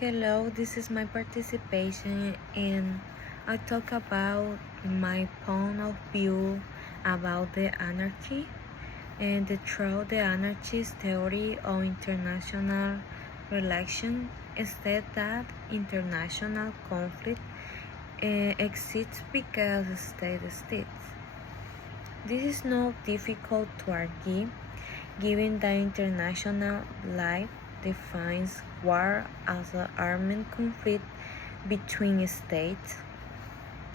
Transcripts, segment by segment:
Hello, this is my participation, and I talk about my point of view about the anarchy and the anarchist theory of international relations states that international conflict exists because state states. This is not difficult to argue, given that international law defines war as an armed conflict between states,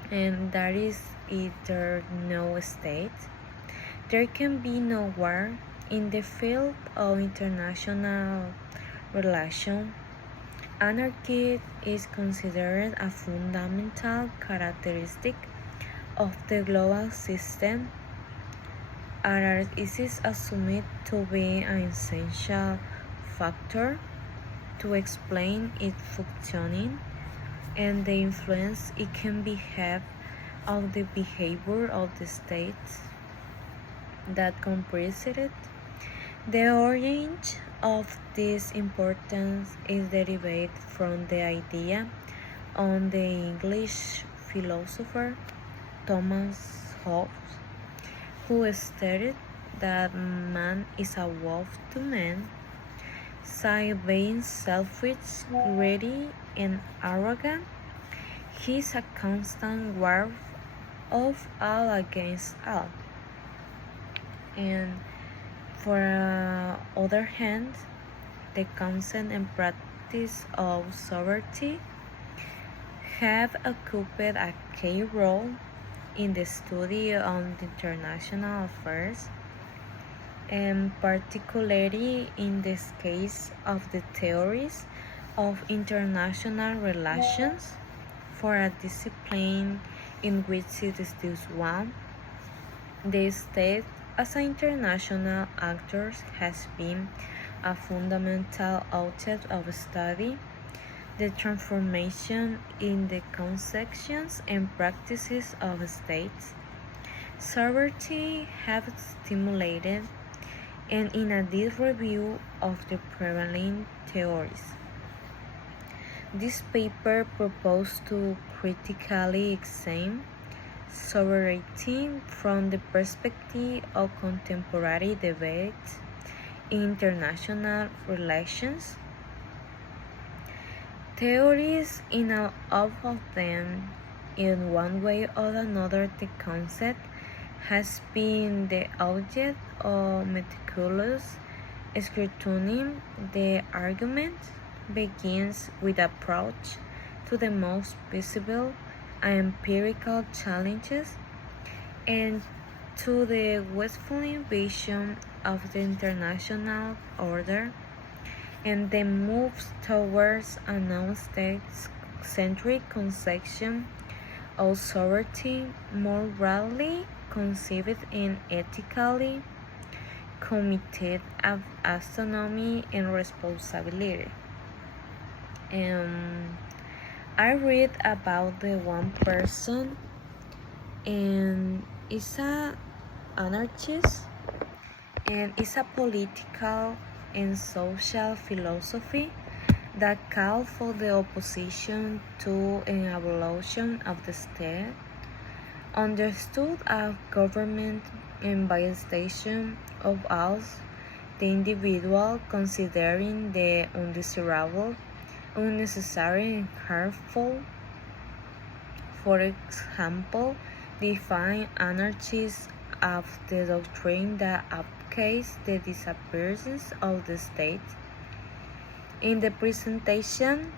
and that is if there no state, there can be no war. In the field of international relations, anarchy is considered a fundamental characteristic of the global system. Anarchy is assumed to be an essential factor to explain its functioning and the influence it can have on the behavior of the states that comprise it. The origin of this importance is derived from the idea of the English philosopher Thomas Hobbes, who stated that man is a wolf to man, being selfish, greedy, and arrogant. He is a constant war of all against all. And for other hand, the concept and practice of sovereignty have occupied a key role in the study of international affairs, and particularly in this case of the theories of international relations, for a discipline in which it is this one. The state as an international actor has been a fundamental object of study. The transformation in the conceptions and practices of states sovereignty have stimulated, and in a deep review of the prevailing theories, this paper proposed to critically examine sovereignty from the perspective of contemporary debates in international relations. Theories in all of them, in one way or another, the concept has been the object of meticulous scrutiny. The argument begins with approach to the most visible and empirical challenges and to the wasteful vision of the international order, and then moves towards a non-state-centric conception of sovereignty, more broadly conceived and ethically committed of autonomy and responsibility. I read about the one person, and is a anarchist, and is a political and social philosophy that called for the opposition to an abolition of the state, understood as government and by extension of us, the individual, considering the undesirable, unnecessary, and harmful. For example, define anarchists as the doctrine that advocates the disappearance of the state. In the presentation,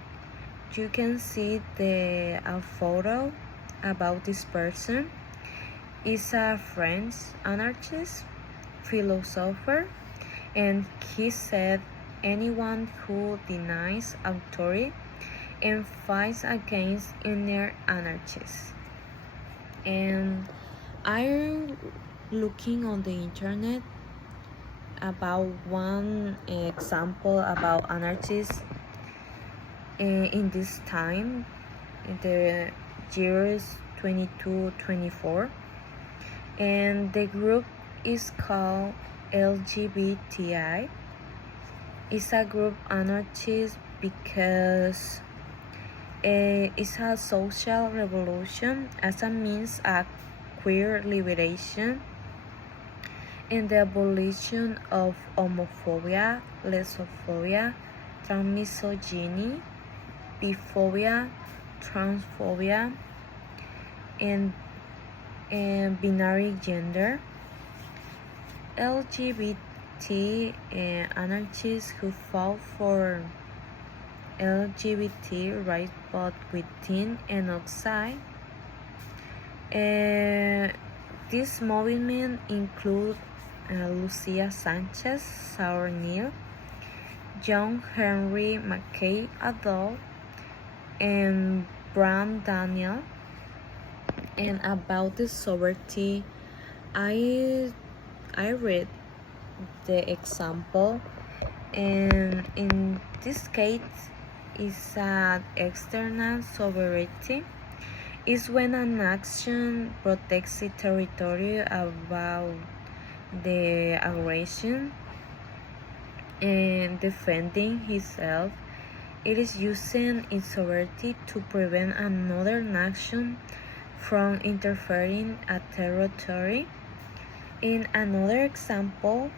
you can see a photo about this person. Is a French anarchist philosopher, and he said anyone who denies authority and fights against inner anarchists. And I'm looking on the internet about one example about anarchists in this time, in the years 22-24, and the group is called LGBTI. It's a group anarchist because it's a social revolution as a means of queer liberation and the abolition of homophobia, lesbophobia, transmisogyny, biphobia, transphobia, and binary gender. LGBT anarchists who fought for LGBT rights both within and outside. This movement includes Lucia Sanchez, Saur Neal, John Henry Mackay Adolph, and Bram Daniel. And about the sovereignty, I read the example, and in this case, is an external sovereignty. Is when an action protects the territory about the aggression and defending itself. It is using its sovereignty to prevent another nation from interfering a territory. In another example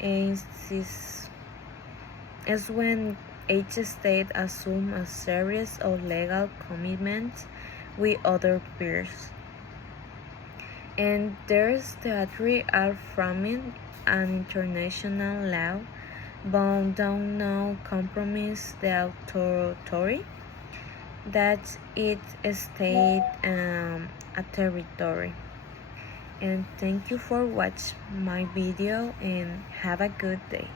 is when each state assumes a series of legal commitments with other peers. And there's the three are framing an international law bound down no compromise the authority that it state a territory. And thank you for watching my video and have a good day.